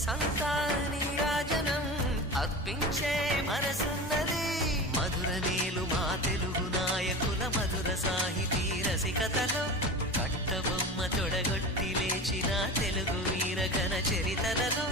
మనసంతా నీరాజనం అర్పించే మనసున్నది. మధుర నేలు మా తెలుగు నాయకుల మధుర సాహితీ రసికతలో కట్టబొమ్మ తొడగొట్టి లేచిన తెలుగు వీరగణ చరితలలో